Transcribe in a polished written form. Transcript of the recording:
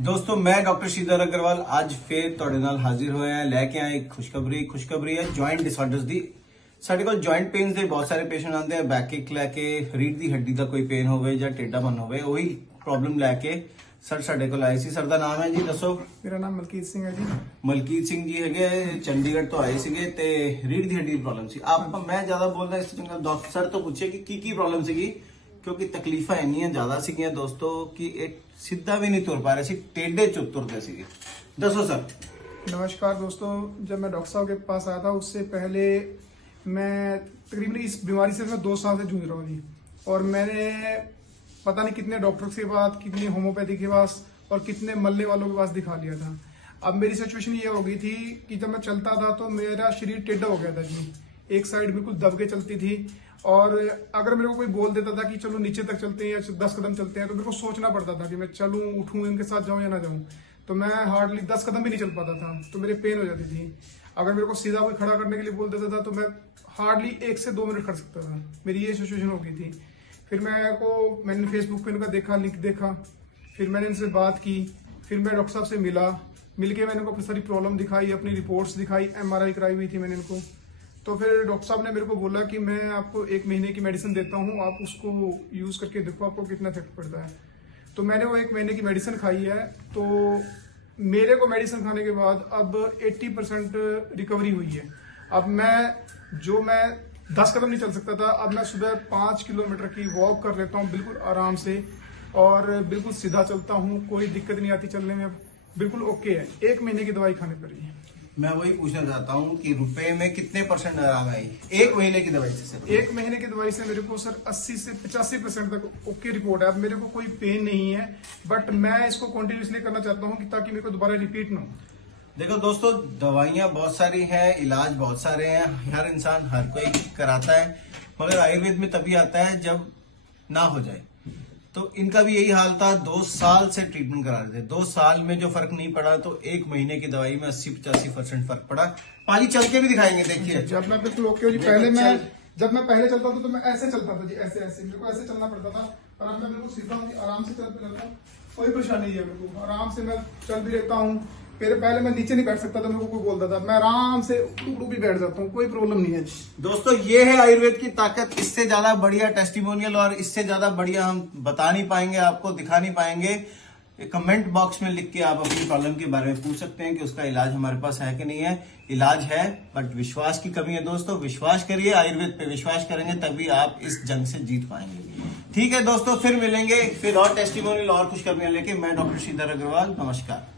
दोस्तों मैं डॉक्टर श्रीधर अग्रवाल ਅੱਜ ਫੇਰ ਤੁਹਾਡੇ ਨਾਲ ਹਾਜ਼ਰ ਹੋਇਆ ਹਾਂ ਲੈ ਕੇ ਆਏ ਇੱਕ ਖੁਸ਼ਖਬਰੀ ਹੈ ਜੁਆਇੰਟ ਡਿਸਆਰਡਰਸ ਦੀ। ਸਾਡੇ ਕੋਲ ਜੁਆਇੰਟ ਪੇਨਸ ਦੇ ਬਹੁਤ ਸਾਰੇ ਪੇਸ਼ੈਂਟ ਆਉਂਦੇ ਆ, ਬੈਕ ਇੱਕ ਲੈ ਕੇ, ਰੀੜ ਦੀ ਹੱਡੀ ਦਾ ਕੋਈ ਪੇਨ ਹੋਵੇ ਜਾਂ ਟੇਢਾਪਨ ਹੋਵੇ, ਉਹੀ ਪ੍ਰੋਬਲਮ ਲੈ ਕੇ ਸਰ ਸਾਡੇ ਕੋਲ ਆਏ ਸੀ। ਸਰ ਦਾ ਨਾਮ ਹੈ ਜੀ, ਦੱਸੋ। ਮੇਰਾ ਨਾਮ ਮਲਕੀਤ ਸਿੰਘ ਹੈ ਜੀ। ਮਲਕੀਤ ਸਿੰਘ ਜੀ ਹੈਗੇ, ਚੰਡੀਗੜ੍ਹ ਤੋਂ ਆਏ ਸੀਗੇ ਤੇ ਰੀੜ ਦੀ ਹੱਡੀ ਦੀ ਪ੍ਰੋਬਲਮ ਸੀ। ਮੈਂ ਜ਼ਿਆਦਾ ਬੋਲਦਾ ਇਸ ਚੰਗਾ ਡਾਕਟਰ ਸਰ ਤੋਂ ਪੁੱਛੇ ਕਿ ਕੀ ਪ੍ਰੋਬਲਮ ਸੀਗੀ, ਕਿਉਂਕਿ ਤਕਲੀਫਾਂ ਇੰਨੀਆਂ ਜ਼ਿਆਦਾ ਸੀਗੀਆਂ ਦੋਸਤੋ ਕਿ ਇਹ सीधा भी नहीं तुर पा रहे थे, टेढ़े चुप तुरते थे। दसो सर। नमस्कार दोस्तों, जब मैं डॉक्टर साहब के पास आया था उससे पहले मैं तकरीबन इस बीमारी से मैं 2 साल से जूझ रहा हूँ जी। और मैंने पता नहीं कितने डॉक्टर के पास, कितने होम्योपैथी के पास और कितने मल्ले वालों के पास दिखा लिया था। अब मेरी सिचुएशन ये हो गई थी कि जब मैं चलता था तो मेरा शरीर टेढ़ा हो गया था जी, एक साइड बिल्कुल दब के चलती थी। और अगर मेरे को कोई बोल देता था कि चलो नीचे तक चलते हैं या 10 कदम चलते हैं, तो मेरे को सोचना पड़ता था कि मैं चलूं, उठूं, इनके साथ जाऊं या ना जाऊं। तो मैं हार्डली 10 कदम भी नहीं चल पाता था, तो मेरे पेन हो जाती थी। अगर मेरे को सीधा कोई खड़ा करने के लिए बोल देता था तो मैं हार्डली 1 से 2 मिनट खड़ सकता था। मेरी ये सिचुएशन हो गई थी। फिर मैंने फेसबुक पे इनका देखा, लिंक देखा, फिर मैंने इनसे बात की, फिर मैं डॉक्टर साहब से मिलके मैंने इनको अपनी सारी प्रॉब्लम दिखाई, अपनी रिपोर्ट्स दिखाई, MRI कराई हुई थी मैंने इनको। तो फिर डॉक्टर साहब ने मेरे को बोला कि मैं आपको 1 महीने की मेडिसिन देता हूँ, आप उसको यूज करके देखो आपको कितना इफेक्ट पड़ता है। तो मैंने वो 1 महीने की मेडिसिन खाई है। तो मेरे को मेडिसिन खाने के बाद अब 80% रिकवरी हुई है। अब मैं 10 कदम नहीं चल सकता था, अब मैं सुबह 5 किलोमीटर की वॉक कर लेता हूँ बिल्कुल आराम से, और बिल्कुल सीधा चलता हूँ, कोई दिक्कत नहीं आती चलने में। अब बिल्कुल ओके है, 1 महीने की दवाई खाने पर ही। मैं वही पूछना चाहता हूँ कि रुपए में कितने % आराम आई 1 महीने की दवाई से? 1 महीने की दवाई से मेरे को सर 80 से 85% तक ओके रिपोर्ट है। अब मेरे को कोई पेन नहीं है, बट मैं इसको कंटिन्यूसली करना चाहता हूँ कि ताकि मेरे को दोबारा रिपीट ना हो। देखो दोस्तों, दवाइयाँ बहुत सारी हैं, इलाज बहुत सारे हैं, हर इंसान हर कोई कराता है, मगर आयुर्वेद में तभी आता है जब ना हो जाए। तो इनका भी यही हाल था, 2 साल से ट्रीटमेंट करा रहे थे, 2 साल में जो फर्क नहीं पड़ा तो 1 महीने की दवाई में 80-85% फर्क पड़ा। पाली चल के भी दिखाएंगे, देखिए। जब मैं बिल्कुल ओके हो जी, जब मैं पहले चलता था तो मैं ऐसे चलता था जी, ऐसे मेरे को ऐसे चलना पड़ता था, और अब मैं बिल्कुल सीधा हूँ, आराम से चल रहता हूँ, कोई परेशानी नहीं है। मेरे को आराम से मैं चल भी रहता हूँ। पहले मैं नीचे नहीं बैठ सकता था, मेरे को कोई बोलता था, मैं आराम से टुकड़ू भी बैठ जाता हूँ, कोई प्रॉब्लम नहीं है। दोस्तों ये है आयुर्वेद की ताकत। इससे ज्यादा बढ़िया टेस्टिमोनियल और इससे ज्यादा बढ़िया हम बता नहीं पाएंगे, आपको दिखा नहीं पाएंगे। कमेंट बॉक्स में लिख के आप अपनी प्रॉब्लम के बारे में पूछ सकते हैं कि उसका इलाज हमारे पास है कि नहीं है। इलाज है, बट विश्वास की कमी है दोस्तों। विश्वास करिए, आयुर्वेद पे विश्वास करेंगे तभी आप इस जंग से जीत पाएंगे। ठीक है दोस्तों, फिर मिलेंगे, फिर और टेस्टिमोनियल और खुशखबरियां लेके। मैं डॉक्टर श्रीधर अग्रवाल, नमस्कार।